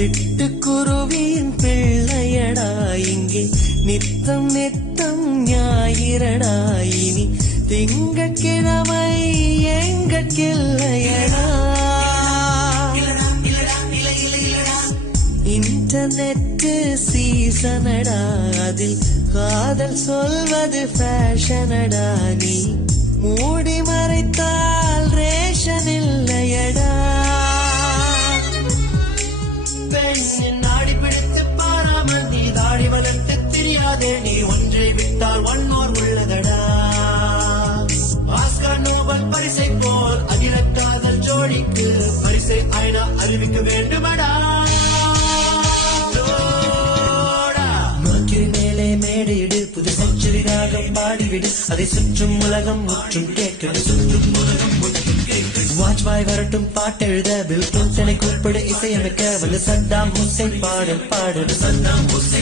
சிட்டுக்குருவியின் பிள்ளையடா இங்கே நித்தம் நித்தம் ஞாயிறடா இனி திங்கட்கிழமை எங்கட்கில்லையடா. இன்டர்நெட் சீசனடா அதில் காதல் சொல்வது ஃபேஷனடா நீ மூடி மறைத்தால் ரேஷன் இல்லையடா. பெண்ணின் நாடி பிடித்து பாராமல் நீ தாடி வளர்த்து தெரியாதே நீ ஒன்றை விட்டால் ஒன்னோர் உள்ளதடா. ஆஸ்கர் நோபல் பரிசை போல் அகில காதல் ஜோடிக்கு பரிசை ஐநா அறிவிக்க வேண்டுமடா. மேலே மேடையிடு புது செஞ்சுரி ராகம் பாடிவிடு அதை சுற்றும் உலகம் முற்றும் கேட்கடு சுற்றும் உலகம் முற்றும் கேட்கடு. வாஜ்பாய் வரட்டும் பாட்டெழுத பில் கிளின்டனை கூப்பிடு இசையமைக்க வந்து சத்தாம் ஹுசைன் பாடல் பாடு சத்தாம் ஹுசைன்.